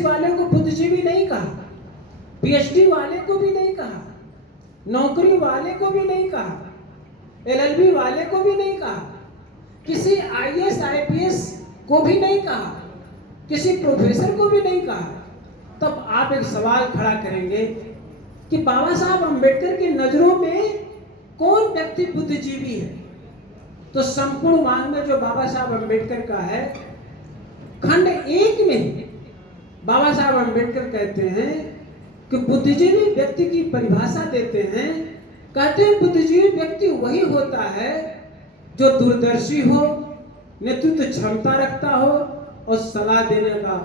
MSc वाले को बुद्धिजीवी नहीं कहा, पीएचडी वाले को भी नहीं कहा, नौकरी वाले को भी नहीं कहा, एलएलबी वाले को भी नहीं कहा, किसी आईएएस आईपीएस को भी नहीं कहा, किसी प्रोफेसर को भी नहीं कहा। तब आप एक सवाल खड़ा करेंगे कि बाबा साहब अंबेडकर की नजरों में कौन व्यक्ति बुद्धिजीवी है? तो संपूर्ण मांग में जो बाबा साहब अंबेडकर का है, खंड 1 में बाबा साहब अंबेडकर कहते हैं कि बुद्धिजीवी व्यक्ति की परिभाषा देते हैं। कहते हैं बुद्धिजीवी व्यक्ति वही होता है जो दूरदर्शी हो, नेतृत्व क्षमता रखता हो और सलाह देने का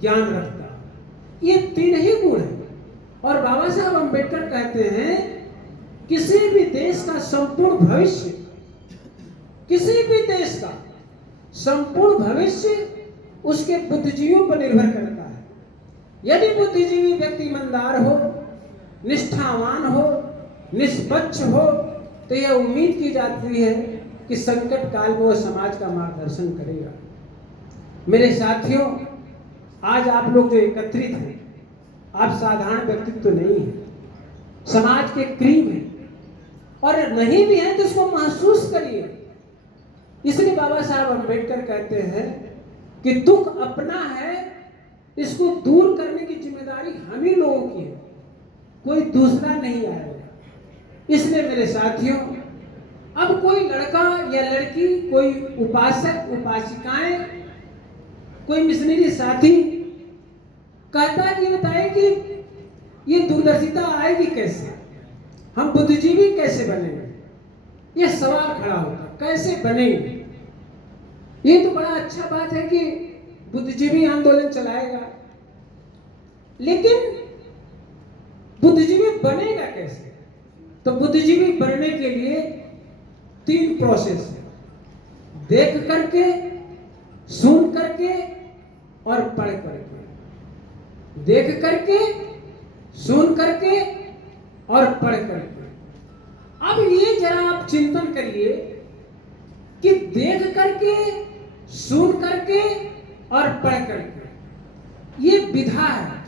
ज्ञान रखता हो। ये 3 ही गुण हैं। और बाबा साहब अंबेडकर कहते हैं किसी भी देश का संपूर्ण भविष्य, किसी भी देश का संपूर्ण भविष्य उसके बुद्धिजीवियों पर निर्भर करता है। यदि बुद्धिजीवी व्यक्ति ईमानदार हो, निष्ठावान हो, निष्पक्ष हो, तो यह उम्मीद की जाती है कि संकट काल में वह समाज का मार्गदर्शन करेगा। मेरे साथियों, आज आप लोग जो एकत्रित हैं, आप साधारण व्यक्तित्व नहीं है, समाज के करीब हैं, और नहीं भी हैं तो उसको महसूस करिए। इसलिए बाबा साहब अंबेडकर कहते हैं कि दुख अपना है, इसको दूर करने की जिम्मेदारी हम ही लोगों की है, कोई दूसरा नहीं आएगा। इसलिए मेरे साथियों, अब कोई लड़का या लड़की, कोई उपासक उपासिकाएं, कोई मिशनरी साथी कहता है कि बताए कि ये दूरदर्शिता आएगी कैसे, हम बुद्धिजीवी कैसे बनेंगे? ये सवाल खड़ा होता है, कैसे बनेंगे? ये तो बड़ा अच्छा बात है कि बुद्धिजीवी आंदोलन चलाएगा, लेकिन बुद्धिजीवी बनेगा कैसे? तो बुद्धिजीवी बनने के लिए 3 प्रोसेस है, देख करके, सुन करके और पढ़ करके। देख करके, सुन करके और पढ़ करके। अब ये जरा आप चिंतन करिए कि देख करके, सुन करके और पढ़ करके, ये विधा है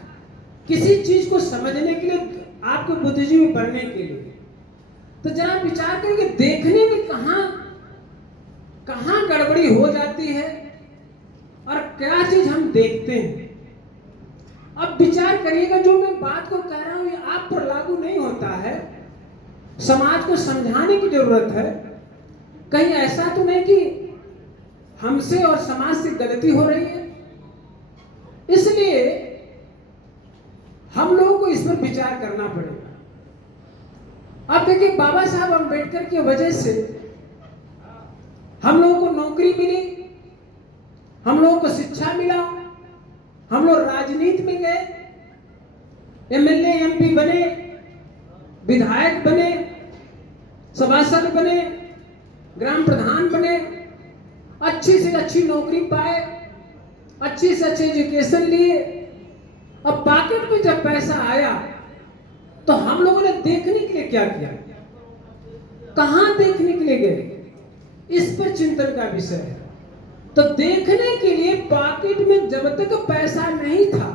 किसी चीज को समझने के लिए, आपको बुद्धिजीवी बनने के लिए। तो जरा विचार करिए, देखने में कहां गड़बड़ी हो जाती है और क्या चीज हम देखते हैं। अब विचार करिएगा, जो मैं बात को कह रहा हूं ये आप पर लागू नहीं होता है, समाज को समझाने की जरूरत है। कहीं ऐसा तो नहीं कि हमसे और समाज से गलती हो रही है। इसलिए हम लोगों को इस पर विचार करना पड़ेगा। अब देखिए, बाबा साहब अंबेडकर की वजह से हम लोगों को नौकरी मिली, हम लोगों को शिक्षा मिला, हम लोग राजनीति में गए, एमएलए एमपी बने, विधायक बने, सभासद बने, ग्राम प्रधान बने, अच्छी से अच्छी नौकरी पाए, अच्छी से अच्छी एजुकेशन लिए। अब पॉकेट में जब पैसा आया तो हम लोगों ने देखने के लिए क्या किया, कहां देखने के लिए गए, इस पर चिंतन का विषय है। तो देखने के लिए पॉकेट में जब तक पैसा नहीं था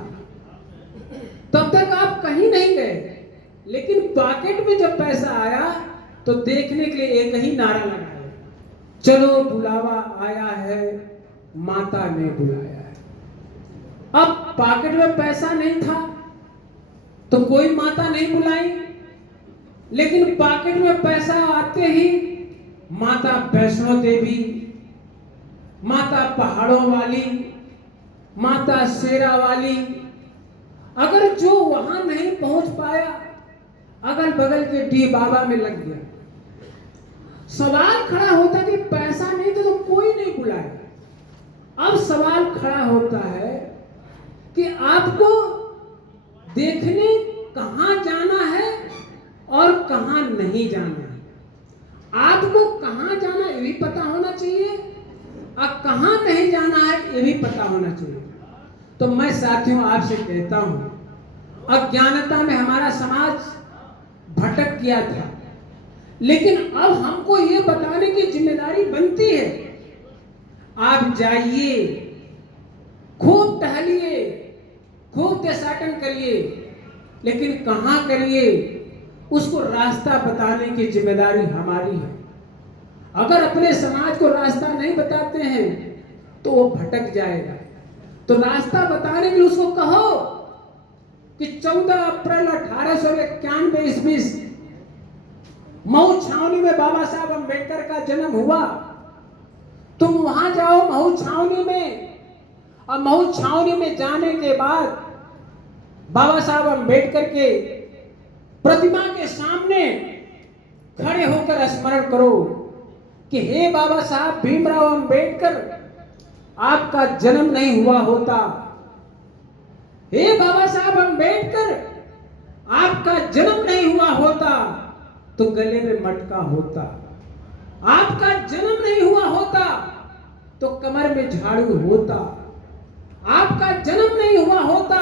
तब तक आप कहीं नहीं गए, लेकिन पॉकेट में जब पैसा आया तो देखने के लिए एक ही नारा लगाया, चलो बुलावा आया है, माता ने बुलाया है। अब पॉकेट में पैसा नहीं था तो कोई माता नहीं बुलाई, लेकिन पॉकेट में पैसा आते ही माता वैष्णो देवी, माता पहाड़ों वाली, माता शेरा वाली, अगर जो वहां नहीं पहुंच पाया अगल बगल के डी बाबा में लग गया। सवाल खड़ा होता कि पैसा नहीं था तो कोई नहीं बुलाया। अब सवाल खड़ा होता है कि आपको देखने कहां जाना है और कहां नहीं जाना है। आपको कहां जाना ये भी पता होना चाहिए और कहां नहीं जाना है ये भी पता होना चाहिए। तो मैं साथियों आपसे कहता हूं, अज्ञानता में हमारा समाज भटक गया था, लेकिन अब हमको ये बताने की जिम्मेदारी बनती है। आप जाइए, खूब टहलिए, खूब देशाटन करिए, लेकिन कहाँ करिए उसको रास्ता बताने की जिम्मेदारी हमारी है। अगर अपने समाज को रास्ता नहीं बताते हैं तो वो भटक जाएगा। तो रास्ता बताने के लिए उसको कहो कि 14 अप्रैल 1891 ईस्वी मऊ छावनी में बाबा साहब अम्बेडकर का जन्म हुआ। तुम वहां जाओ मऊ छावनी में, और मऊ छावनी में जाने के बाद बाबा साहब अम्बेडकर के प्रतिमा के सामने खड़े होकर स्मरण करो कि हे बाबा साहब भीमराव अम्बेडकर, आपका जन्म नहीं हुआ होता। हे बाबा साहब अम्बेडकर, आपका जन्म नहीं हुआ होता तो गले में मटका होता। आपका जन्म नहीं हुआ होता तो कमर में झाड़ू होता। आपका जन्म नहीं हुआ होता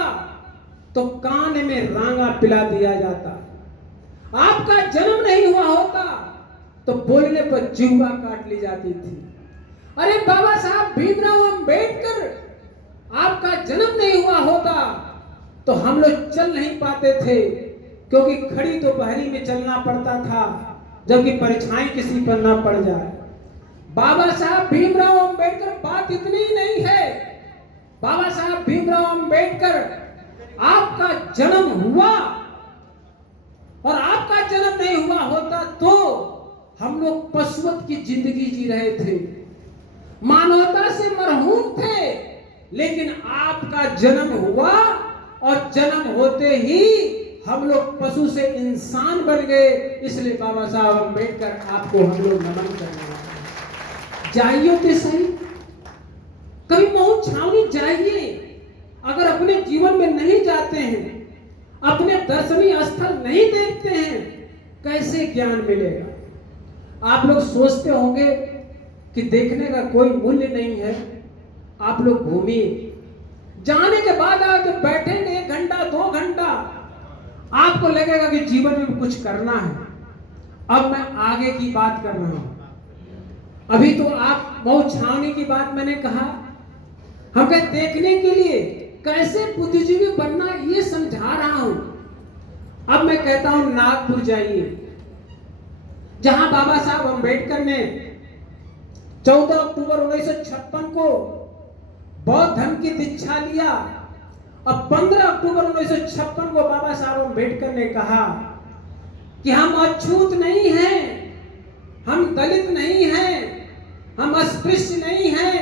तो कान में रांगा पिला दिया जाता। आपका जन्म नहीं हुआ होता तो बोलने पर जिह्वा काट ली जाती थी। अरे बाबा साहब भीमराव अम्बेडकर, आपका जन्म नहीं हुआ होता तो हम लोग चल नहीं पाते थे, क्योंकि खड़ी दोपहरी में चलना पड़ता था, जबकि परीक्षाएं किसी पर ना पड़ जाए। बाबा साहब भीमराव अम्बेडकर, बात इतनी ही नहीं है, बाबा साहब भीमराव अम्बेडकर, आपका जन्म हुआ, और आपका जन्म नहीं हुआ होता तो हम लोग पशुवत की जिंदगी जी रहे थे, मानवता से मरहूम थे। लेकिन आपका जन्म हुआ और जन्म होते ही हम लोग पशु से इंसान बन गए। इसलिए बाबा साहब अम्बेडकर, आपको हम लोग नमन करने वाले हैं। जाइए तो सही, कभी मऊ छावनी जाइए। अगर अपने जीवन में नहीं जाते हैं, अपने दर्शनीय स्थल नहीं देखते हैं, कैसे ज्ञान मिलेगा। आप लोग सोचते होंगे कि देखने का कोई मूल्य नहीं है। आप लोग घूमिए, जाने के बाद आप जब बैठेंगे 1 घंटा 2 घंटा, आपको लगेगा कि जीवन में कुछ करना है। अब मैं आगे की बात कर रहा हूं। अभी तो आप मऊ छावनी की बात मैंने कहा, हमें देखने के लिए कैसे बुद्धिजीवी बनना ये समझा रहा हूं। अब मैं कहता हूं नागपुर जाइए, जहां बाबा साहब अम्बेडकर ने 14 अक्टूबर 1956 को बौद्ध धर्म की दीक्षा लिया। अब 15 अक्टूबर 1956 को बाबा साहब अम्बेडकर ने कहा कि हम अछूत नहीं हैं, हम दलित नहीं हैं, हम अस्पृश्य नहीं हैं,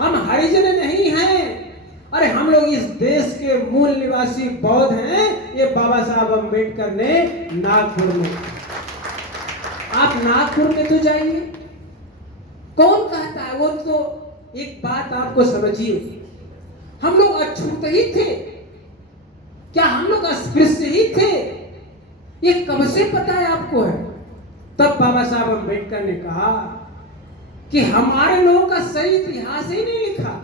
हम हरिजन नहीं हैं, अरे हम लोग इस देश के मूल निवासी बौद्ध हैं। ये बाबा साहब अम्बेडकर ने नागपुर में। आप नागपुर में तो जाइए, कौन कहता है? वो तो एक बात आपको समझिए, हम लोग अछूत ही थे क्या? हम लोग अस्पृश्य ही थे? ये कब से पता है आपको? है तब बाबा साहब अम्बेडकर ने कहा कि हमारे लोगों का सही इतिहास ही नहीं लिखा।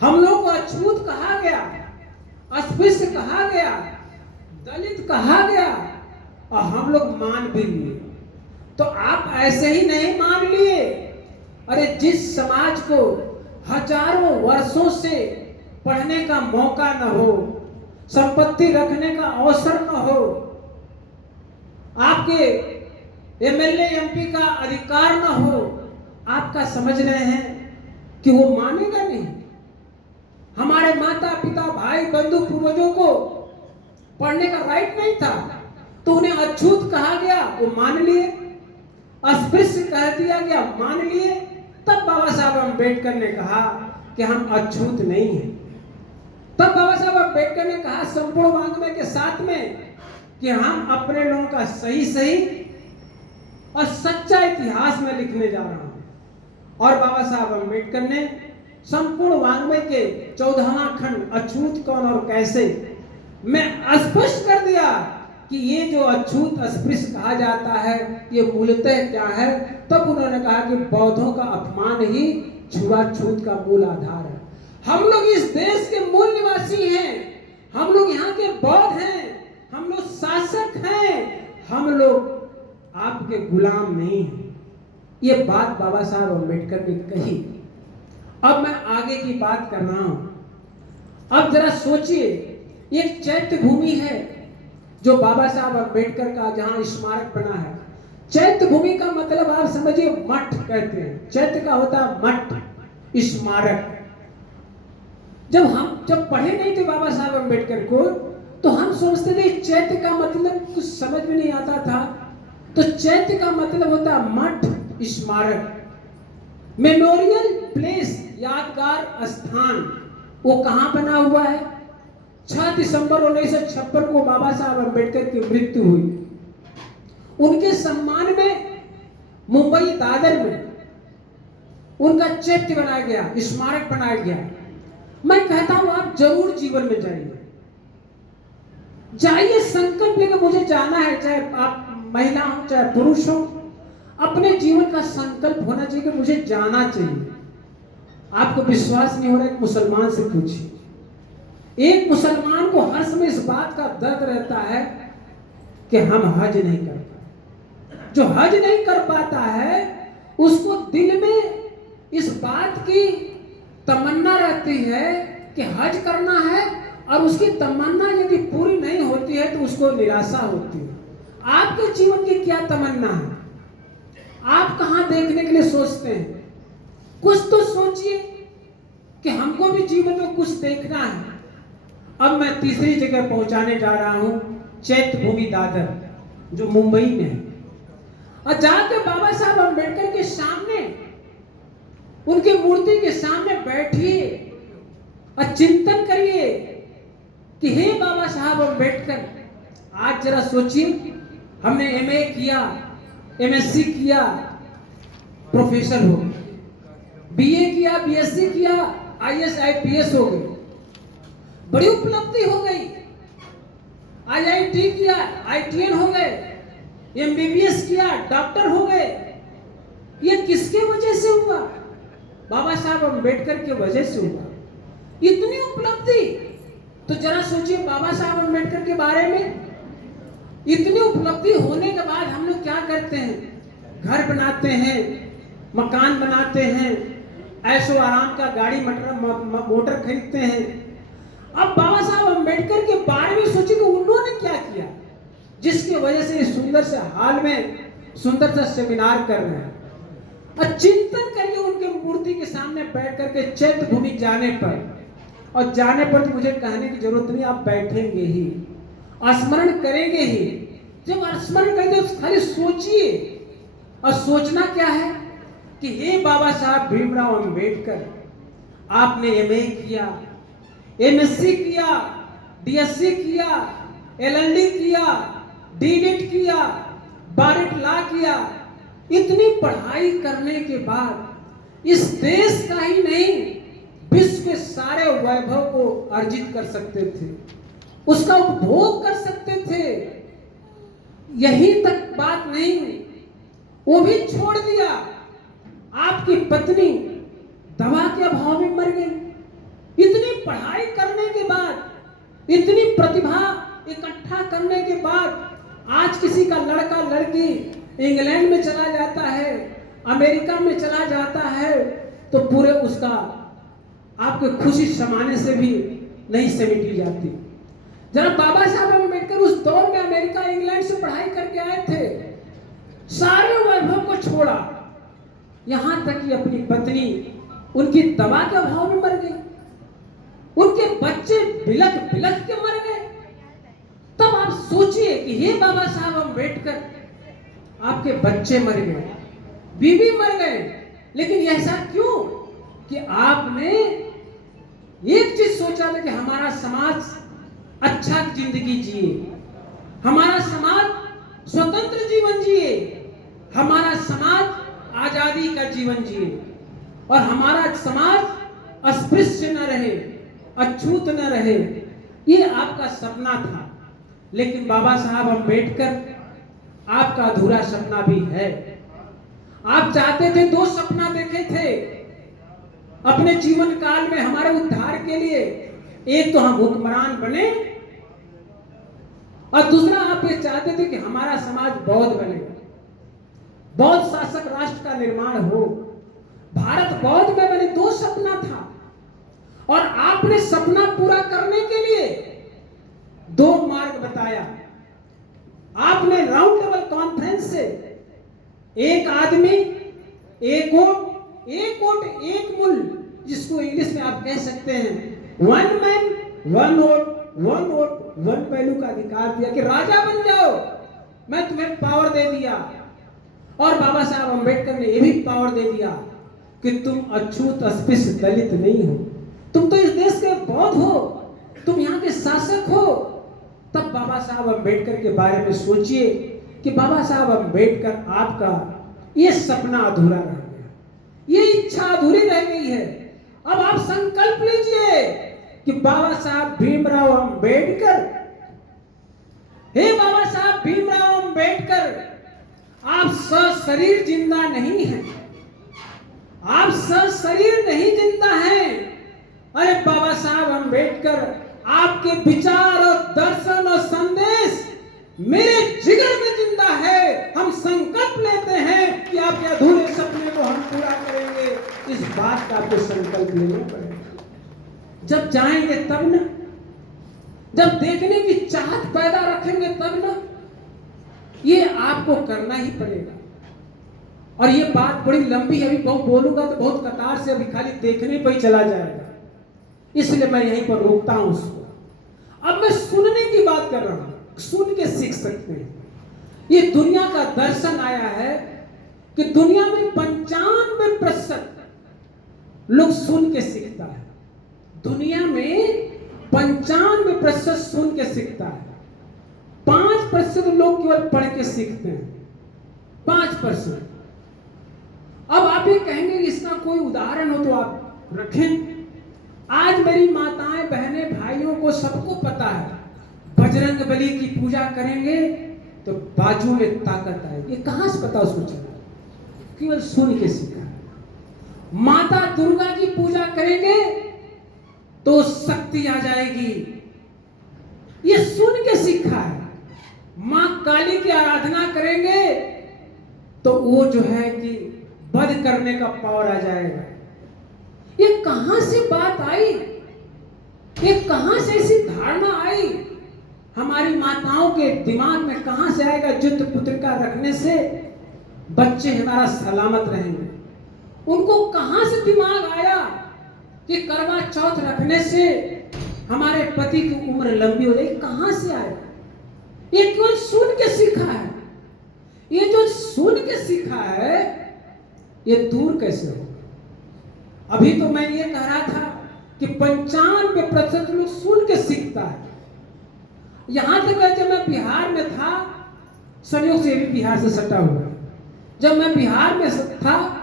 हम लोग को अछूत कहा गया, अस्पृश्य कहा गया, दलित कहा गया, और हम लोग मान भी लिए। तो आप ऐसे ही नहीं मान लिए। अरे जिस समाज को हजारों वर्षों से पढ़ने का मौका न हो, संपत्ति रखने का अवसर न हो, आपके एमएलए एमपी का अधिकार न हो, आपका समझ रहे हैं कि वो मानेगा नहीं। हमारे माता पिता भाई बंधु पूर्वजों को पढ़ने का राइट नहीं था, तो उन्हें अछूत कहा गया, वो मान लिए। अस्पृश्य कह दिया गया, मान लिए। तब बाबा साहब अम्बेडकर ने कहा कि हम अछूत नहीं हैं। तब बाबा साहब अम्बेडकर ने कहा संपूर्ण वांग्मय के साथ में कि हम अपने लोगों का सही सही और सच्चा इतिहास में लिखने जा रहा हूं। और बाबा साहब अम्बेडकर ने संपूर्ण वांग्मय के 14वां खंड अछूत कौन और कैसे में स्पष्ट कर दिया कि ये जो अछूत अस्पृश्य कहा जाता है ये मूलतः क्या है। तब उन्होंने कहा कि बौद्धों का अपमान ही छुआछूत का मूल आधार है। हम लोग इस देश के मूल निवासी हैं, हम लोग यहाँ के बौद्ध हैं, हम लोग शासक हैं, हम लोग आपके गुलाम नहीं हैं। ये बात बाबा साहब अम्बेडकर ने कही। अब मैं आगे की बात कर रहा हूं। अब जरा सोचिए, एक चैत्य भूमि है जो बाबा साहब अम्बेडकर का जहां स्मारक बना है। चैत्य भूमि का मतलब आप समझिए मठ कहते हैं, चैत्य का होता है मठ, स्मारक। जब पढ़े नहीं थे बाबा साहब अम्बेडकर को, तो हम सोचते थे चैत्य का मतलब कुछ समझ में नहीं आता था। तो चैत्य का मतलब होता है मठ, स्मारक, मेमोरियल प्लेस, यादगार स्थान। वो कहां बना हुआ है? 6 दिसंबर 1956 को बाबा साहब अम्बेडकर की मृत्यु हुई। उनके सम्मान में मुंबई दादर में उनका चैत्य बनाया गया, स्मारक बनाया गया। मैं कहता हूं आप जरूर जीवन में जाइए, संकल्प लेकर मुझे जाना है, चाहे आप महिला हो चाहे पुरुष हो, अपने जीवन का संकल्प होना चाहिए कि मुझे जाना चाहिए। आपको विश्वास नहीं हो रहा, एक मुसलमान से पूछिए। एक मुसलमान को हर समय इस बात का दर्द रहता है कि हम हज नहीं कर पाते। जो हज नहीं कर पाता है उसको दिल में इस बात की तमन्ना रहती है कि हज करना है, और उसकी तमन्ना यदि पूरी नहीं होती है तो उसको निराशा होती है। आपके जीवन की क्या तमन्ना है? आप कहां देखने के लिए सोचते हैं? कुछ तो सोचिए कि हमको भी जीवन में कुछ देखना है। अब मैं तीसरी जगह पहुंचाने जा रहा हूं, चैत्य भूमि दादर, जो मुंबई में है। और जाकर बाबा साहब अम्बेडकर के सामने, उनकी मूर्ति के सामने बैठिए और चिंतन करिए कि हे बाबा साहब अम्बेडकर, आज जरा सोचिए, हमने एमए किया, एमएससी किया, प्रोफेसर हो गए, बीए किया, बीएससी किया, आईएएस आईपीएस हो गए, बड़ी उपलब्धि हो गई। आईआईटी किया, आईटीएन हो गए, एमबीबीएस किया, डॉक्टर हो गए। ये किसके वजह से हुआ? बाबा साहब अम्बेडकर की वजह से हुआ। इतनी उपलब्धि, तो जरा सोचिए बाबा साहब अम्बेडकर के बारे में। इतनी उपलब्धि होने के बाद हम लोग क्या करते हैं? घर बनाते हैं, मकान बनाते हैं, ऐशो आराम का गाड़ी मोटर खरीदते हैं। अब बाबा साहब अम्बेडकर के बारे में सोचिए कि उन्होंने क्या किया जिसकी वजह से सुंदर से हाल में सुंदर सा सेमिनार कर रहे हैं। और चिंतन करिए उनके मूर्ति के सामने बैठ करके चैत्य भूमि जाने पर। और जाने पर तो मुझे कहने की जरूरत नहीं, आप बैठेंगे ही, स्मरण करेंगे ही। जब स्मरण करेंगे तो खाली सोचिए। और सोचना क्या है कि हे बाबा साहब भीमराव अम्बेडकर, आपने एमए किया, एमएससी किया, डीएससी किया, एलएलडी किया, डीलिट किया, बारिट लॉ किया। इतनी पढ़ाई करने के बाद इस देश का ही नहीं, विश्व के सारे वैभव को अर्जित कर सकते थे, उसका उपभोग कर सकते थे। यही तक बात नहीं, वो भी छोड़ दिया। आपकी पत्नी दवा के अभाव में मर गई। इतनी पढ़ाई करने के बाद, इतनी प्रतिभा इकट्ठा करने के बाद, आज किसी का लड़का लड़की इंग्लैंड में चला जाता है, अमेरिका में चला जाता है, तो पूरे उसका आपके खुशी समाने से भी नहीं समेटी जाती। जरा बाबा साहब अम्बेडकर उस दौर में अमेरिका इंग्लैंड से पढ़ाई करके आए थे, सारे वैभव को छोड़ा, यहां तक कि अपनी पत्नी उनकी दवा के अभाव में मर गई, उनके बच्चे बिलख बिलख के मर गए। तब आप सोचिए कि हे बाबा साहब अम्बेडकर, आपके बच्चे मर गए, बीवी मर गए, लेकिन ऐसा क्यों कि आपने एक चीज सोचा था कि हमारा समाज अच्छा जिंदगी जिए, हमारा समाज स्वतंत्र जीवन जिए, हमारा समाज आजादी का जीवन जिए, और हमारा समाज अस्पृश्य न रहे, अछूत न रहे। ये आपका सपना था। लेकिन बाबा साहब अम्बेडकर, आपका अधूरा सपना भी है। आप चाहते थे, 2 सपना देखे थे अपने जीवन काल में हमारे उद्धार के लिए। एक तो हम हुक्मरान बने, और दूसरा आप ये चाहते थे कि हमारा समाज बौद्ध बने, बौद्ध शासक राष्ट्र का निर्माण हो, भारत बौद्ध में बने। 2 सपना था। और आपने सपना पूरा करने के लिए दो मार्ग बताया। आपने राउंड टेबल कॉन्फ्रेंस से एक आदमी एक वोट, एक वोट एक मूल्य, जिसको इंग्लिश में आप कह सकते हैं one man one vote, one vote one value का अधिकार दिया कि राजा बन जाओ, मैं तुम्हें पावर दे दिया। और बाबा साहब अंबेडकर ने यह भी पावर दे दिया कि तुम अछूत अस्पृश्य दलित नहीं हो, तुम तो इस देश के बौद्ध हो, तुम यहाँ के शासक हो। तब बाबा साहब अंबेडकर के बारे में सोचिए कि बाबा साहब अंबेडकर आपका ये सपना अधूरा रह गया, ये इच्छा अधूरी रह गई है। अब आप संकल्प लीजिए कि बाबा साहब भीमराव अंबेडकर, हे बाबा साहब भीमराव अंबेडकर, आप सशरीर जिंदा नहीं हैं, आप सशरीर नहीं जिंदा हैं। अरे बाबा साहब अंबेडकर, आपके विचार और दर्शन और संदेश मेरे जिगर में जिंदा है। हम संकल्प लेते हैं कि आपके अधूरे सपने को हम पूरा करेंगे। इस बात का आपको संकल्प लेना पड़ेगा। जब जाएंगे तब ना, जब देखने की चाहत पैदा रखेंगे तब ना, ये आपको करना ही पड़ेगा। और ये बात बड़ी लंबी है, अभी बहुत बोलूंगा तो बहुत कतार से, अभी खाली देखने पर ही चला जाएगा, इसलिए मैं यहीं पर रोकता हूं उसको। अब मैं सुनने की बात कर रहा हूं, सुन के सीख सकते हैं। ये दुनिया का दर्शन आया है कि दुनिया में 95% लोग सुन के सीखता है। दुनिया में 95% सुन के सीखता है, 5% लोग केवल पढ़ के सीखते हैं, 5%। अब आप ये कहेंगे कि इसका कोई उदाहरण हो तो आप रखें। आज मेरी माताएं बहनें भाइयों को सबको पता है, बजरंग बली की पूजा करेंगे तो बाजू में ताकत आएगी। ये कहां से पता उसको चला? केवल सुन के सीखा है। माता दुर्गा की पूजा करेंगे तो शक्ति आ जाएगी, ये सुन के सीखा है। मां काली की आराधना करेंगे तो वो जो है कि वध करने का पावर आ जाएगा। ये कहां से बात आई? ये कहां से ऐसी धारणा आई? हमारी माताओं के दिमाग में कहां से आएगा युद्ध पुत्रिका रखने से बच्चे हमारा सलामत रहेंगे? उनको कहां से दिमाग आया कि करवा चौथ रखने से हमारे पति की उम्र लंबी हो जाएगी? कहां से आया? ये केवल सुन के सीखा है। ये जो सुन के सीखा है ये दूर कैसे होगा? अभी तो मैं ये कह रहा था कि 95% लोग सुन के सीखता है। यहां तक जब मैं बिहार में था, संयोग से भी बिहार से सटा हुआ, जब मैं बिहार में था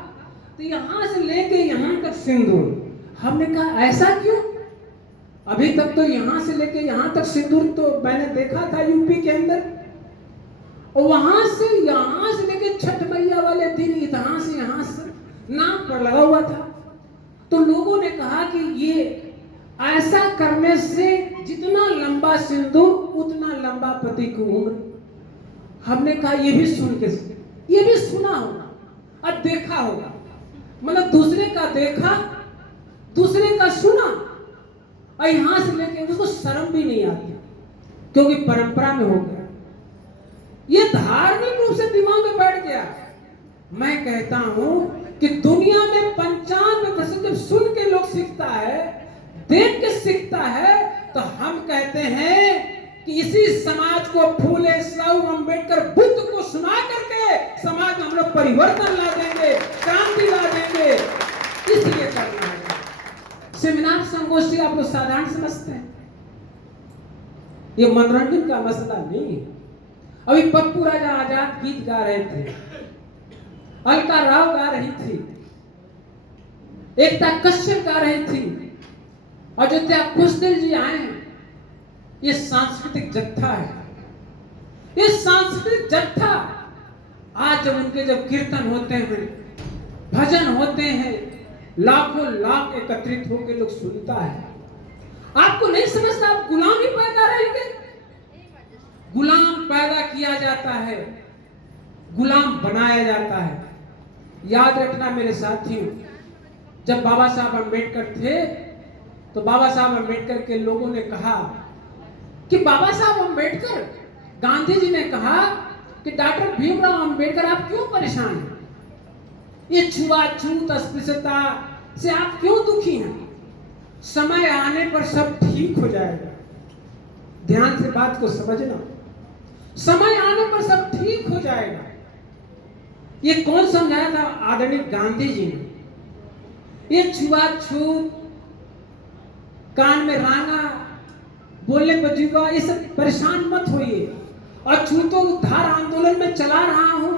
तो यहां से लेके यहां तक सिंदूर, हमने कहा ऐसा क्यों? अभी तक तो यहां से लेके यहां तक सिंदूर तो मैंने देखा था यूपी के अंदर, और वहां से यहां से लेके छठ मैया वाले दिन यहां से नाक पर लगा हुआ था। तो लोगों ने कहा कि ये ऐसा करने से जितना लंबा सिंदूर उतना लंबा पति की उम्र। हमने कहा ये भी सुन के, ये भी सुना होगा और देखा होगा, मतलब दूसरे का देखा, दूसरे का सुना, और यहां से लेके उसको शर्म भी नहीं आती क्योंकि परंपरा में हो गया, ये धार्मिक रूप से दिमाग में बैठ गया। मैं कहता हूं कि दुनिया में 95% जब सुन के लोग सीखता है, देख के सीखता है, तो हम कहते हैं कि इसी समाज को फूले शाहू अंबेडकर बुद्ध को सुना करके समाज में हम लोग परिवर्तन ला देंगे, क्रांति ला देंगे। इसलिए करना है। सेमिनार संगोष्ठी आप लोग साधारण समझते हैं, ये मनोरंजन का मसला नहीं है। अभी पप्पू राजा आजाद गीत गा रहे थे, अलका राव गा रही थी, एकता कश्यप गा रही थी, अयोध्या खुशदिल जी आए हैं। ये सांस्कृतिक जत्था है, ये सांस्कृतिक जत्था। आज जब उनके जब कीर्तन होते हैं, भजन होते हैं, लाखों लाख एकत्रित होकर लोग सुनता है। आपको नहीं समझता, आप गुलाम ही पैदा रहेंगे। गुलाम पैदा किया जाता है, गुलाम बनाया जाता है। याद रखना मेरे साथियों, जब बाबा साहब अंबेडकर थे तो बाबा साहब अम्बेडकर के लोगों ने कहा कि बाबा साहब अम्बेडकर, गांधी जी ने कहा कि डॉक्टर भीमराव अम्बेडकर आप क्यों परेशान हैं? ये छुआछूत अस्पृश्यता से आप क्यों दुखी हैं? समय आने पर सब ठीक हो जाएगा। ध्यान से बात को समझना, समय आने पर सब ठीक हो जाएगा। ये कौन समझाया था? आदरणीय गांधी जी ने। ये छुआछूत, कान में रांगा, बोलने पर जुआ, ये सब परेशान मत होइए। और छूतो उद्धार आंदोलन में चला रहा हूं,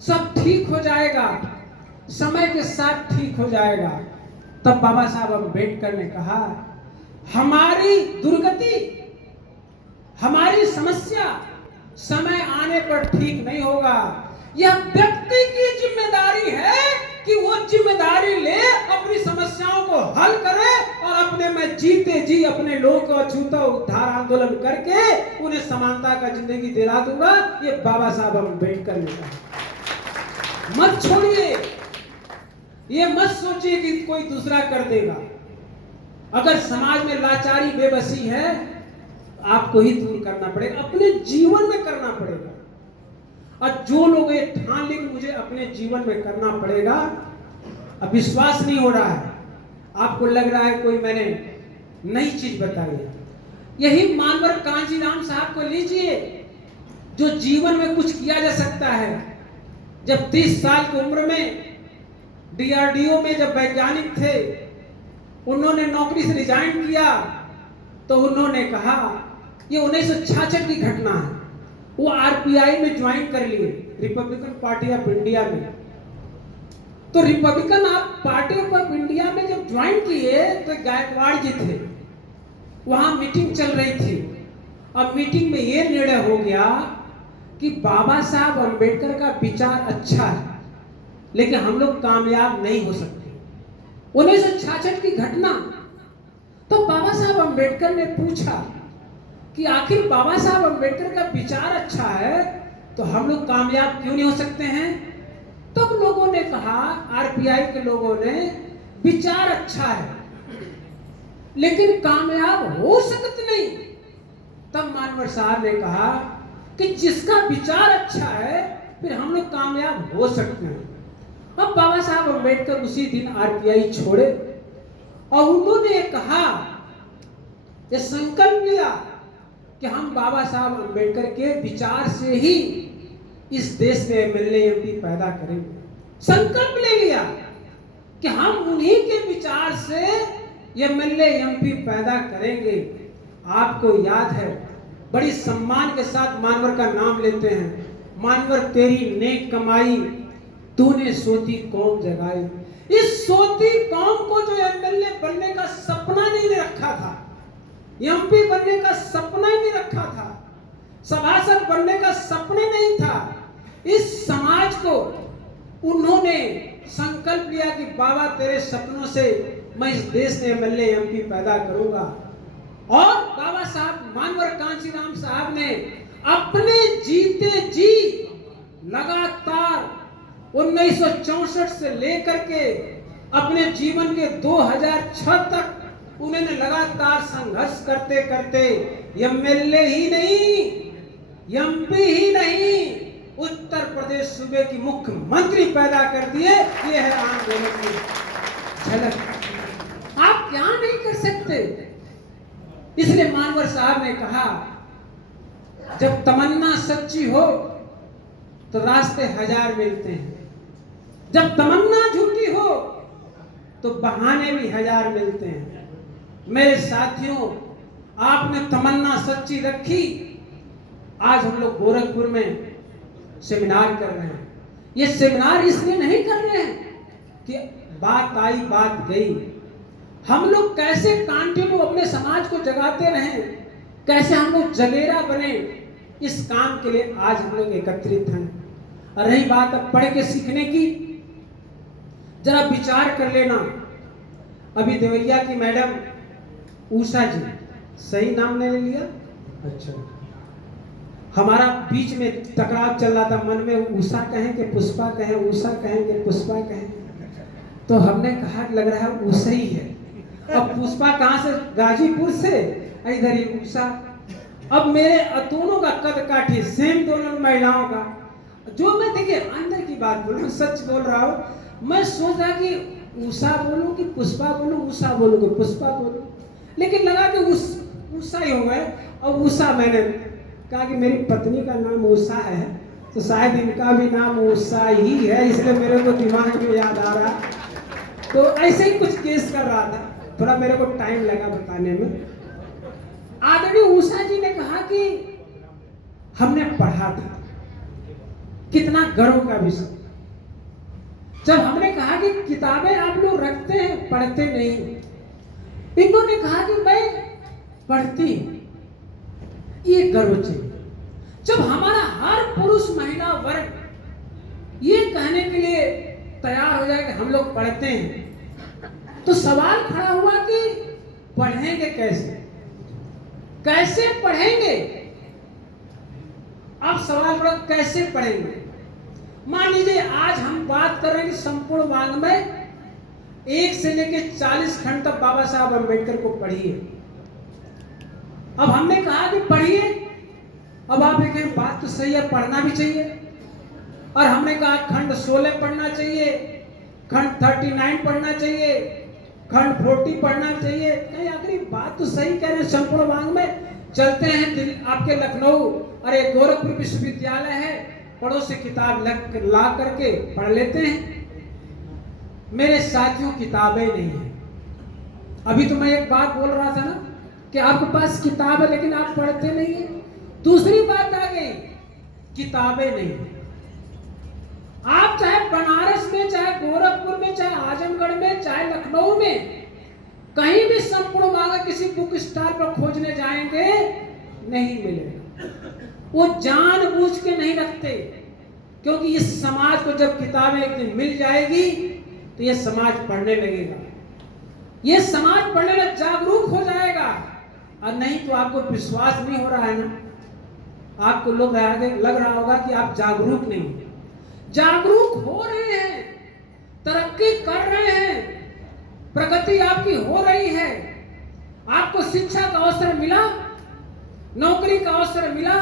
सब ठीक हो जाएगा, समय के साथ ठीक हो जाएगा। तब बाबा साहब अम्बेडकर ने कहा, हमारी दुर्गति, हमारी समस्या समय आने पर ठीक नहीं होगा। यह व्यक्ति की जिम्मेदारी है कि वो जिम्मेदारी ले, अपनी समस्याओं को हल करे और अपने में जीते जी अपने लोगों को अछूता उद्धार आंदोलन करके उन्हें समानता का जिंदगी दिला दूंगा। ये बाबा साहब अम्बेडकर ने कहा। मत छोड़िए, ये मत सोचिए कि कोई दूसरा कर देगा। अगर समाज में लाचारी, बेबसी है, आपको ही दूर करना पड़ेगा, अपने जीवन में करना पड़ेगा। और जो लोग ये ठान लेंगे मुझे अपने जीवन में करना पड़ेगा, अब विश्वास नहीं हो रहा है, आपको लग रहा है कोई मैंने नई चीज बताई है। यही मानवर कांजीराम साहब को लीजिए, जो जीवन में कुछ किया जा सकता है। जब 30 साल की उम्र में DRDO में जब वैज्ञानिक थे, उन्होंने नौकरी से रिजाइन किया तो उन्होंने कहा, ये 1966 की घटना है, वो RPI में ज्वाइन कर लिए, रिपब्लिकन पार्टी ऑफ इंडिया में। तो रिपब्लिकन पार्टी ऑफ इंडिया में जब ज्वाइन किए तो गायकवाड़ जी थे, वहां मीटिंग चल रही थी। अब मीटिंग में ये निर्णय हो गया कि बाबा साहब अम्बेडकर का विचार अच्छा है, लेकिन हम लोग कामयाब नहीं हो सकते। 1966 की घटना। तो बाबा साहब अम्बेडकर ने पूछा कि आखिर बाबा साहब अम्बेडकर का विचार अच्छा है तो हम लोग कामयाब क्यों नहीं हो सकते हैं? तब लोगों ने कहा, RPI के लोगों ने, विचार अच्छा है लेकिन कामयाब हो सकते नहीं। तब मानवर साहब ने कहा कि जिसका विचार अच्छा है फिर हम लोग कामयाब हो सकते हैं। अब बाबा साहब अम्बेडकर उसी दिन RPI छोड़े और उन्होंने कहा, ये संकल्प लिया कि हम बाबा साहब अम्बेडकर के विचार से ही इस देश में MLA MP पैदा करेंगे। संकल्प ले लिया कि हम उन्हीं के विचार से MLA MP पैदा करेंगे। आपको याद है, बड़ी सम्मान के साथ मानवर का नाम लेते हैं, मानवर तेरी नेक कमाई तूने सोती कौम जगाई। इस सोती कौम को जो MLA बनने का सपना नहीं रखा था, MP बनने का सपना ही नहीं रखा था, सभासद बनने का सपना नहीं था, इस समाज को उन्होंने संकल्प लिया कि बाबा तेरे सपनों से मैं इस देश में MLA MP पैदा करूंगा। और बाबा साहब मानवर कांशीराम साहब ने अपने जीते जी लगातार 1964 से लेकर के अपने जीवन के 2006 तक उन्होंने लगातार संघर्ष करते करते MLA ही नहीं, MP ही नहीं, उत्तर प्रदेश सूबे की मुख्यमंत्री पैदा कर दिए। ये है आंदोलन की झलक। आप क्या नहीं कर सकते। इसलिए मानवर साहब ने कहा, जब तमन्ना सच्ची हो तो रास्ते हजार मिलते हैं, जब तमन्ना झूठी हो तो बहाने भी हजार मिलते हैं। मेरे साथियों, आपने तमन्ना सच्ची रखी। आज हम लोग गोरखपुर में सेमिनार कर रहे हैं। ये सेमिनार इसलिए नहीं कर रहे हैं कि बात आई बात गई। हम लोग कैसे कंटिन्यू अपने समाज को जगाते रहें, कैसे हम लोग जगेरा बने, इस काम के लिए आज हम लोग एकत्रित हैं। और रही बात अब पढ़ के सीखने की, जरा विचार कर लेना। अभी देवरिया की मैडम उषा जी, सही नाम नहीं ले लिया? अच्छा, हमारा बीच में टकराव चल रहा था, मन में उषा कहें कि पुष्पा कहें, उषा कहें कि पुष्पा कहें, तो हमने कहा लग रहा है उषा ही है। अब पुष्पा कहाँ से, गाजीपुर से, इधर ही उषा। अब मेरे दोनों का कद काठी सेम, दोनों महिलाओं का। जो मैं देखिए अंदर की बात बोल रहा हूँ, सच बोल रहा हूँ। मैं सोच रहा कि उषा बोलूं कि पुष्पा बोलूं, उषा बोलूं कि पुष्पा बोलूं, लेकिन लगा कि उषा ही हो गए। और उषा मैंने कहा कि मेरी पत्नी का नाम उषा है, तो शायद इनका भी नाम उषा ही है, इसलिए मेरे को दिमाग में याद आ रहा। तो ऐसे ही कुछ केस कर रहा था, थोड़ा मेरे को टाइम लगा बताने में। आदरणीय उषा जी ने कहा कि हमने पढ़ा था, कितना गर्व का विषय। जब हमने कहा कि किताबें आप लोग रखते हैं, पढ़ते नहीं, इन्होंने कहा कि मैं पढ़ती, ये गर्व चाहिए। जब हमारा हर पुरुष महिला वर्ग ये कहने के लिए तैयार हो जाए कि हम लोग पढ़ते हैं, तो सवाल खड़ा हुआ कि पढ़ेंगे कैसे, कैसे पढ़ेंगे। अब सवाल पड़ा कैसे पढ़ेंगे। मान लीजिए आज हम बात कर रहे हैं कि संपूर्ण वाङ्मय 1 से लेकर 40 खंड तक बाबा साहब अम्बेडकर को पढ़िए। अब हमने कहा कि पढ़िए, अब आप देखें बात तो सही है, पढ़ना भी चाहिए। और हमने कहा खंड 16 पढ़ना चाहिए, खंड 39 पढ़ना चाहिए, खंड 40 पढ़ना चाहिए। नहीं, आखिरी बात तो सही कह रहे हैं। संपूर्ण वाङ्मय चलते हैं आपके लखनऊ, अरे गोरखपुर विश्वविद्यालय है, पड़ोस से किताब ला करके पढ़ लेते हैं। मेरे साथियों किताबें नहीं है। अभी तो मैं एक बात बोल रहा था ना कि आपके पास किताब है लेकिन आप पढ़ते नहीं है। दूसरी बात आ गई, किताबें नहीं है। आप चाहे बनारस में, चाहे गोरखपुर में, चाहे आजमगढ़ में, चाहे लखनऊ में, कहीं भी संपूर्ण वाङ्मय किसी बुक स्टॉल पर खोजने जाएंगे नहीं मिलेगा। वो जानबूझ के नहीं रखते, क्योंकि इस समाज को जब किताबें एक दिन मिल जाएगी तो ये समाज पढ़ने लगेगा, ये समाज पढ़ने में जागरूक हो जाएगा। और नहीं तो आपको विश्वास नहीं हो रहा है ना, आपको लोग लग रहा होगा कि आप जागरूक नहीं। जागरूक हो रहे हैं, तरक्की कर रहे हैं, प्रगति आपकी हो रही है। आपको शिक्षा का अवसर मिला, नौकरी का अवसर मिला,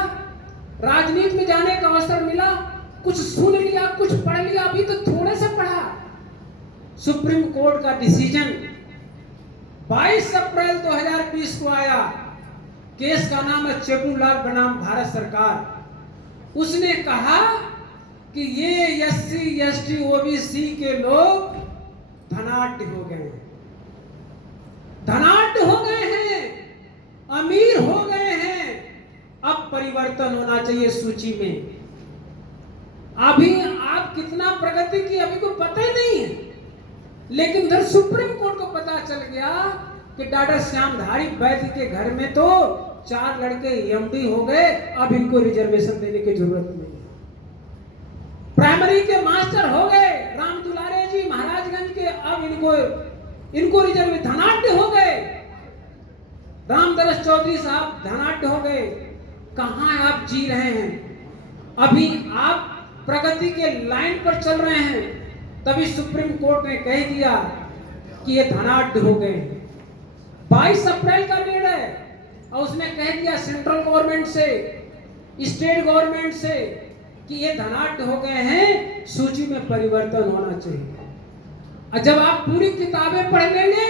राजनीति में जाने का अवसर मिला, कुछ सुन लिया, कुछ पढ़ लिया। अभी तो थोड़े से पढ़ा। सुप्रीम कोर्ट का डिसीजन 22 अप्रैल 2020 को आया। केस का नाम है चेपूलाल बनाम भारत सरकार। उसने कहा कि ये एससी, एसटी, ओबीसी के लोग धनाढ्य हो गए हैं, धनाढ्य हो गए हैं, अमीर हो गए हैं। अब परिवर्तन होना चाहिए सूची में। अभी आप कितना प्रगति की अभी को पता ही नहीं है, लेकिन उधर सुप्रीम कोर्ट को पता चल गया कि डॉक्टर श्यामधारी वैद्य के घर में तो 4 लड़के एमडी हो गए, अब इनको रिजर्वेशन देने की जरूरत नहीं। प्राइमरी के मास्टर हो गए राम दुलारे जी महाराजगंज के, अब इनको रिजर्व, धनाढ्य हो गए। रामदरस चौधरी साहब धनाढ्य हो गए। कहां आप जी रहे हैं? अभी आप प्रगति के लाइन पर चल रहे हैं, तभी सुप्रीम कोर्ट ने कह दिया कि ये धनाढ्य हो गए। 22 अप्रैल का निर्णय, और उसने कह दिया सेंट्रल गवर्नमेंट से, स्टेट गवर्नमेंट से कि ये धनाढ्य हो गए हैं, सूची में परिवर्तन होना चाहिए। और जब आप पूरी किताबें पढ़ लेंगे,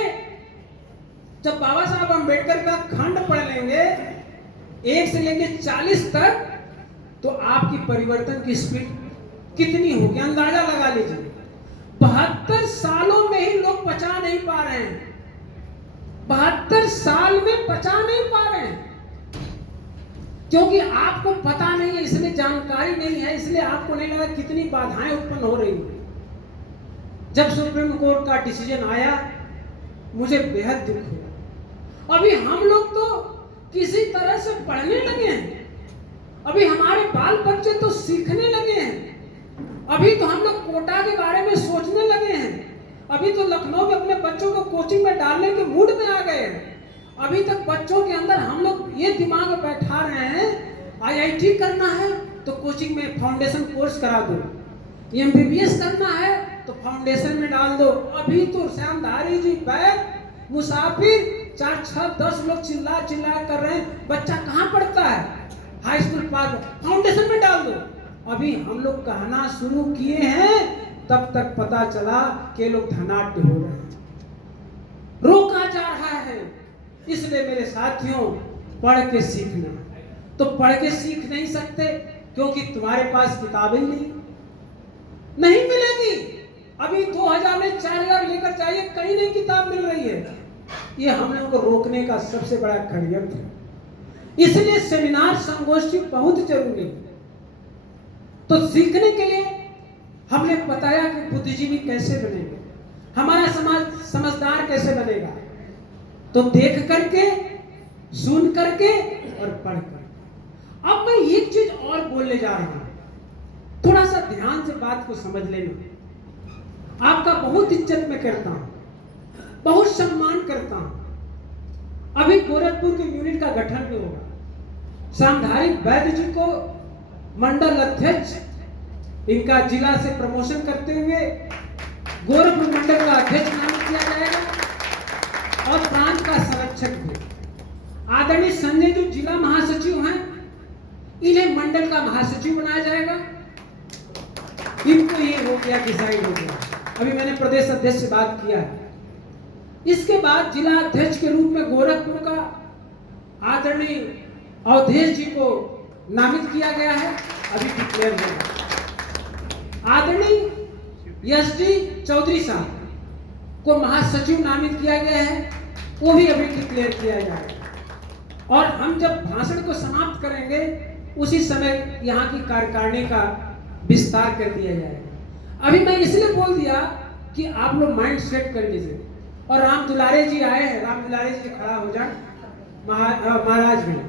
जब बाबा साहब अम्बेडकर का खंड पढ़ लेंगे 1 से लेकर 40 तक, तो आपकी परिवर्तन की स्पीड कितनी होगी अंदाजा लगा लीजिए। 72 सालों में ही लोग पचा नहीं पा रहे हैं, 72 साल में पचा नहीं पा रहे हैं, क्योंकि आपको पता नहीं है, इसलिए जानकारी नहीं है, इसलिए आपको नहीं लगा कितनी बाधाएं उत्पन्न हो रही हैं। जब सुप्रीम कोर्ट का डिसीजन आया, मुझे बेहद दुख हुआ। अभी हम लोग तो किसी तरह से पढ़ने लगे हैं, अभी हमारे बाल बच्चे तो सीखने लगे हैं, अभी तो हम लोग कोटा के बारे में सोचने लगे हैं, अभी तो लखनऊ में अपने बच्चों को कोचिंग में डालने के मूड में आ गए हैं। अभी तक बच्चों के अंदर हम लोग ये दिमाग में बैठा रहे हैं, आईआईटी करना है तो कोचिंग में फाउंडेशन कोर्स करा दो, एमबीबीएस करना है तो फाउंडेशन में डाल दो। अभी तो श्यामधारी जी बैग मुसाफिर 4, 6, 10 लोग चिल्ला चिल्ला कर रहे हैं, बच्चा कहाँ पढ़ता है? हाई स्कूल पास, फाउंडेशन में डाल दो। अभी हम लोग कहना शुरू किए हैं, तब तक पता चला कि लोग धनाढ्य हो रहे हैं, रोका जा रहा है। इसलिए मेरे साथियों, पढ़ के सीखना। तो पढ़ के सीख नहीं सकते क्योंकि तुम्हारे पास किताबें ही नहीं मिलेगी। अभी 2000 में 4000 लेकर जाइए, कहीं नहीं किताब मिल रही है। ये हम लोगों को रोकने का सबसे बड़ा षड्यंत्र है। इसलिए सेमिनार संगोष्ठी बहुत जरूरी है। तो सीखने के लिए हमने बताया कि बुद्धिजीवी कैसे बनेंगे, हमारा समाज समझदार कैसे बनेगा। तो देख करके, सुन करके और पढ़ करके। अब मैं एक चीज और बोलने जा रहा हूं, थोड़ा सा ध्यान से बात को समझ लेना। आपका बहुत इज्जत में करता हूं, बहुत सम्मान करता हूं। अभी गोरखपुर के यूनिट का गठन भी होगा। श्यामधारी वैद्य जी को मंडल अध्यक्ष, इनका जिला से प्रमोशन करते हुए गोरखपुर मंडल का अध्यक्ष नामित किया जाएगा और प्रांत का संरक्षक भी। आदरणीय संजय जो जिला महासचिव हैं, इन्हें मंडल का महासचिव बनाया जाएगा। इनको ये हो गया, डिसाइड हो गया। अभी मैंने प्रदेश अध्यक्ष से बात किया है। इसके बाद जिला अध्यक्ष के रूप में गोरखपुर का आदरणीय अवधेश जी को नामित किया गया है, अभी डिक्लेयर हुआ। आदरणीय एसडी चौधरी साहब को महासचिव नामित किया गया है, वो भी अभी डिक्लेयर किया जाएगा। और हम जब भाषण को समाप्त करेंगे, उसी समय यहाँ की कार्यकारिणी का विस्तार कर दिया जाएगा। अभी मैं इसलिए बोल दिया कि आप लोग माइंड सेट कर लीजिए। और राम दुलारे जी आए हैं, राम दुलारे जी खड़ा हो जाए महाराज में।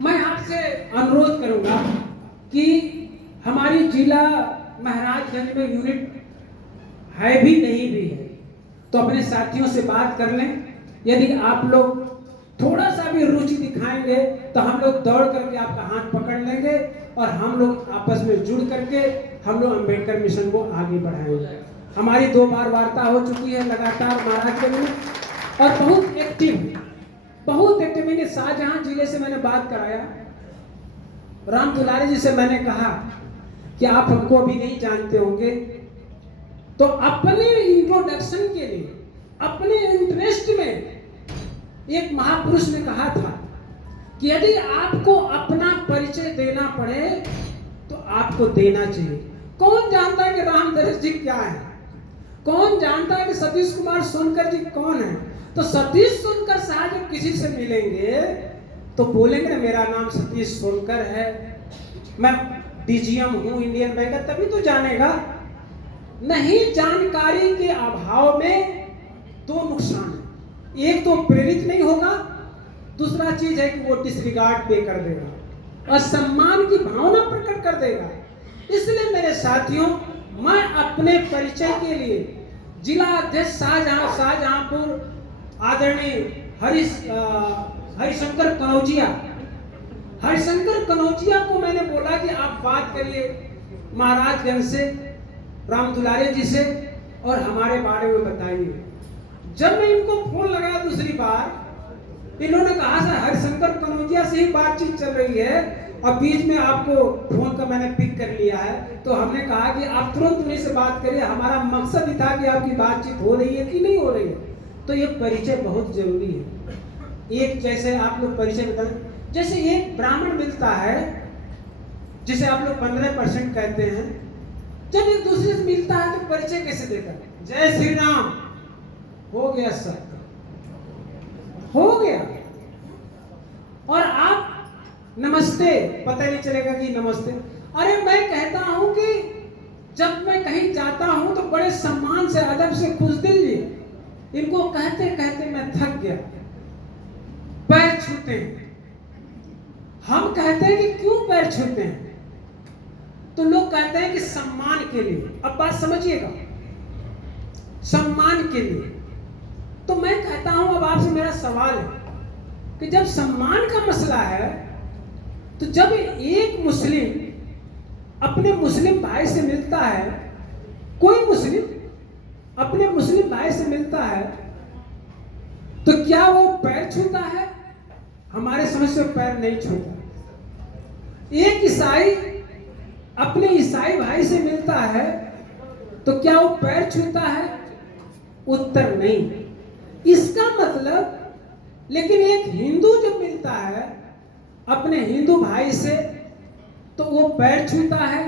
मैं आपसे अनुरोध करूंगा कि हमारी जिला महाराजगंज में यूनिट है भी नहीं भी है, तो अपने साथियों से बात कर लें। यदि आप लोग थोड़ा सा भी रुचि दिखाएंगे तो हम लोग दौड़ करके आपका हाथ पकड़ लेंगे और हम लोग आपस में जुड़ करके हम लोग अंबेडकर मिशन को आगे बढ़ाएंगे। हमारी 2 बार वार्ता हो चुकी है लगातार महाराजगंज में, और बहुत एक्टिव। मैंने शाहजहां जिले से मैंने बात कराया, राम दुलारे जी से मैंने कहा कि आप हमको अभी नहीं जानते होंगे, तो अपने इंट्रोडक्शन के लिए, अपने इंटरेस्ट में, एक महापुरुष ने कहा था कि यदि आपको अपना परिचय देना पड़े तो आपको देना चाहिए। कौन जानता है कि रामदरस जी क्या है? कौन जानता है कि सतीश कुमार सोनकर जी कौन है? तो सतीश सोनकर साहब जब किसी से मिलेंगे तो बोलेंगे ना, मेरा नाम सतीश सोनकर है, मैं डीजीएम हूं इंडियन बैंक का, तभी तो जानेगा। नहीं, जानकारी के अभाव में 2 नुकसान है। एक तो प्रेरित नहीं होगा, दूसरा चीज है कि वो डिसरिगार्ड पे कर देगा और सम्मान की भावना प्रकट कर देगा। इसलिए मेरे साथियों, मैं अपने परिचय के लिए जिला अध्यक्ष शाहजहांपुर आदरणीय हरिशंकर कनौजिया को मैंने बोला कि आप बात करिए महाराजगंज से, राम दुलारे जी से, और हमारे बारे में बताइए। जब मैं इनको फोन लगाया दूसरी बार, इन्होंने कहा सर हरिशंकर कनौजिया से ही बातचीत चल रही है और बीच में आपको फोन का मैंने पिक कर लिया है। तो हमने कहा कि आप तुरंत उन्हीं से बात करिए, हमारा मकसद ही था कि आपकी बातचीत हो रही है कि नहीं हो रही है। तो ये परिचय बहुत जरूरी है। एक जैसे आप लोग परिचय बता, जैसे एक ब्राह्मण मिलता है जिसे आप लोग 15% कहते हैं, जब एक दूसरे से मिलता है तो परिचय कैसे देता? जय श्री राम, हो गया सर, हो गया। और आप नमस्ते, पता नहीं चलेगा कि नमस्ते। अरे मैं कहता हूं कि जब मैं कहीं जाता हूं तो बड़े सम्मान से, अदब से, खुशदिल जी, इनको कहते कहते मैं थक गया, पैर छूते हैं। हम कहते हैं कि क्यों पैर छूते हैं? तो लोग कहते हैं कि सम्मान के लिए। अब बात समझिएगा, सम्मान के लिए। तो मैं कहता हूं, अब आपसे मेरा सवाल है कि जब सम्मान का मसला है, तो जब एक मुस्लिम अपने मुस्लिम भाई से मिलता है, कोई मुस्लिम अपने मुस्लिम भाई से मिलता है, तो क्या वो पैर छूता है? हमारे समझ से पैर नहीं छूता। एक ईसाई अपने ईसाई भाई से मिलता है तो क्या वो पैर छूता है? उत्तर नहीं। इसका मतलब, लेकिन एक हिंदू जब मिलता है अपने हिंदू भाई से तो वो पैर छूता है,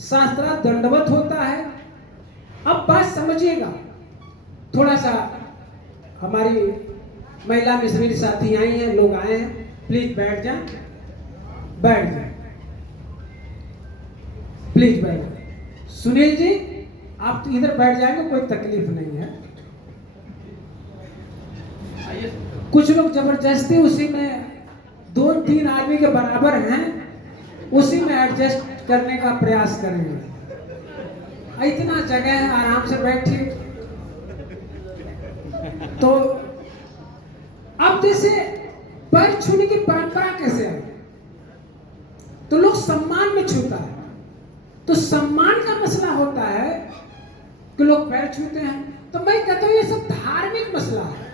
शास्त्रार्थ दंडवत होता है। अब बात समझिएगा, थोड़ा सा हमारी महिला मिशनरी साथी आई हैं, लोग आए हैं, प्लीज बैठ जाएं, बैठ जाएं, प्लीज बैठ जाएं। सुनील जी आप तो इधर बैठ जाएंगे, कोई तकलीफ नहीं है। कुछ लोग जबरदस्ती उसी में 2-3 आदमी के बराबर हैं, उसी में एडजस्ट करने का प्रयास करेंगे। इतना जगह है, आराम से बैठिए। तो अब जैसे पैर छूने की परंपरा कैसे आई? तो लोग सम्मान में छूता है, तो सम्मान का मसला होता है कि लोग पैर छूते हैं। तो मैं कहता हूं ये सब धार्मिक मसला है।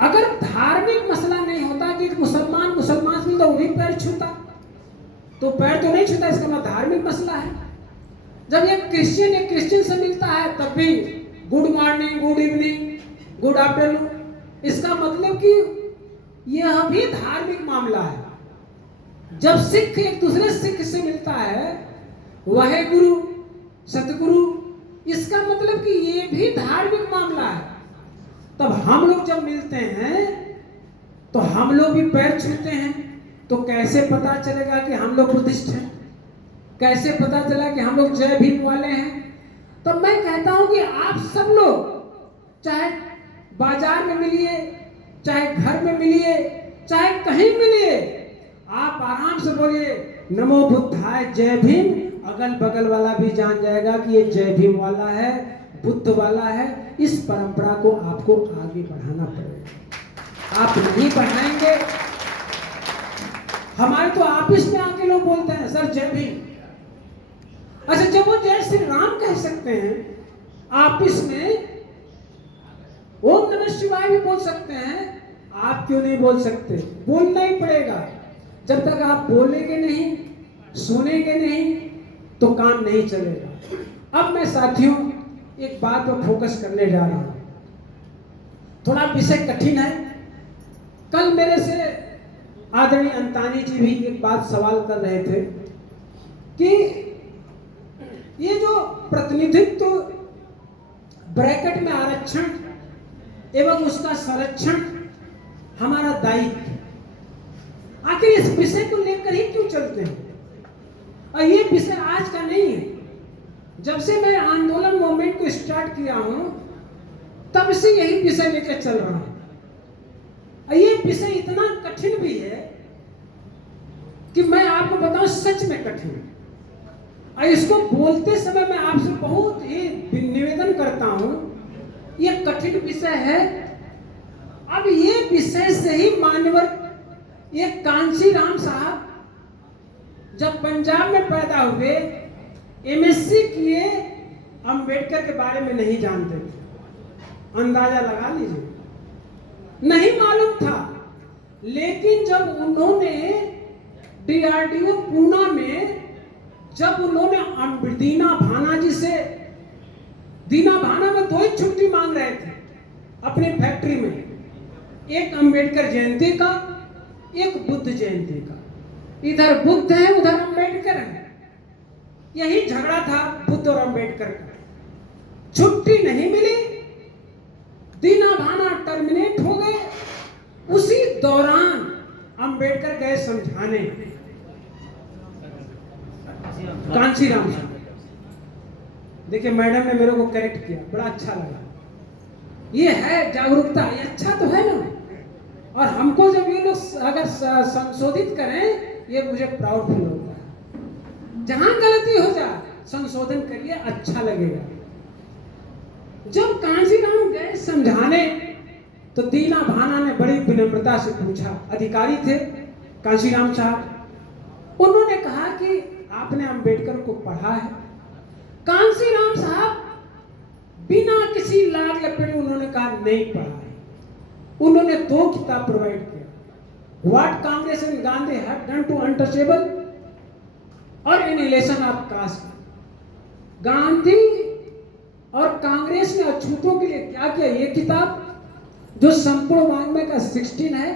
अगर धार्मिक मसला नहीं होता कि मुसलमान से मिलता वो भी पैर छूता, तो पैर तो नहीं छूता, इसका मतलब धार्मिक मसला है। जब एक क्रिश्चियन से मिलता है तब भी good morning, good evening, good afternoon, इसका मतलब कि यह भी धार्मिक मामला है। जब सिख एक दूसरे सिख से मिलता है, वाहे गुरु, सतगुरु, इसका मतलब कि ये भी धार्मिक मामला है। तब हम लोग जब मिलते हैं तो हम लोग भी पैर छूते हैं। तो कैसे पता चलेगा कि हम लोग बुद्धिस्ट हैं? कैसे पता चला कि हम लोग जय भीम वाले हैं? तो मैं कहता हूं कि आप सब लोग चाहे बाजार में मिलिए, चाहे घर में मिलिए, चाहे कहीं मिलिए, आप आराम से बोलिए नमो बुद्धाय जय भीम। अगल बगल वाला भी जान जाएगा कि ये जय भीम वाला है, बुद्ध वाला है। इस परंपरा को आपको आगे बढ़ाना पड़ेगा। आप नहीं बढ़ाएंगे, हमारे तो आपस में आके लोग बोलते हैं सर जय भीम। अच्छा, जब वो जय श्री राम कह सकते हैं आपस में, ओम नमः शिवाय भी बोल सकते हैं, आप क्यों नहीं बोल सकते? बोलना ही पड़ेगा। जब तक आप बोलेंगे नहीं, सुनेंगे नहीं, तो काम नहीं चलेगा। अब मैं साथियों एक बात पर फोकस करने जा रहा हूं। थोड़ा विषय कठिन है। कल मेरे से आदरणीय अंतानी जी भी एक बात सवाल कर रहे थे कि ये जो प्रतिनिधित्व, ब्रैकेट में आरक्षण एवं उसका संरक्षण हमारा दायित्व, आखिर इस विषय को लेकर ही क्यों चलते हैं? और ये विषय आज का नहीं है। जब से मैं आंदोलन मूवमेंट को स्टार्ट किया हूं तब से यही विषय लेकर चल रहा हूं। और ये विषय इतना कठिन भी है कि मैं आपको बताऊं सच में कठिन है। और इसको बोलते समय मैं आपसे बहुत ही निवेदन करता हूं, ये कठिन विषय है। अब ये विषय से ही मान्यवर ये कांशी राम साहब जब पंजाब में पैदा हुए, एमएससी किए, अंबेडकर के बारे में नहीं जानते थे। अंदाजा लगा लीजिए, नहीं मालूम था। लेकिन जब उन्होंने डीआरडीओ पूना में, जब उन्होंने दीना भाना जी से, दीना भाना में 2 ही छुट्टी मांग रहे थे अपनी फैक्ट्री में, एक अंबेडकर जयंती का, एक बुद्ध जयंती का। इधर बुद्ध है, उधर अंबेडकर है। यही झगड़ा था बुद्ध और अंबेडकर का। छुट्टी नहीं मिली, दीना भाना टर्मिनेट हो गए। उसी दौरान अंबेडकर गए समझाने कांशीराम साहब। देखिए मैडम ने मेरे को करेक्ट किया, बड़ा अच्छा लगा। ये है जागरूकता, ये अच्छा तो है ना। और हमको जब ये लोग अगर संशोधित करें, ये मुझे प्राउड फील होता है। जहां गलती हो जाए संशोधन करिए, अच्छा लगेगा। जब कांशीराम गए समझाने तो दीना भाना ने बड़ी विनम्रता से पूछा, अधिकारी थे कांशीराम साहब। उन्होंने कहा कि आपने अंबेडकर को पढ़ा है? कांशीराम साहब बिना किसी सी लाग लपेटी, उन्होंने कहा नहीं पढ़ा है। उन्होंने 2 किताब प्रोवाइड किया, what Congress and Gandhi have done to untouchable और एनिहिलेशन ऑफ कास्ट। गांधी और कांग्रेस ने अछूतों के लिए क्या किया, ये किताब जो संपूर्ण वाङ्मय का 16 है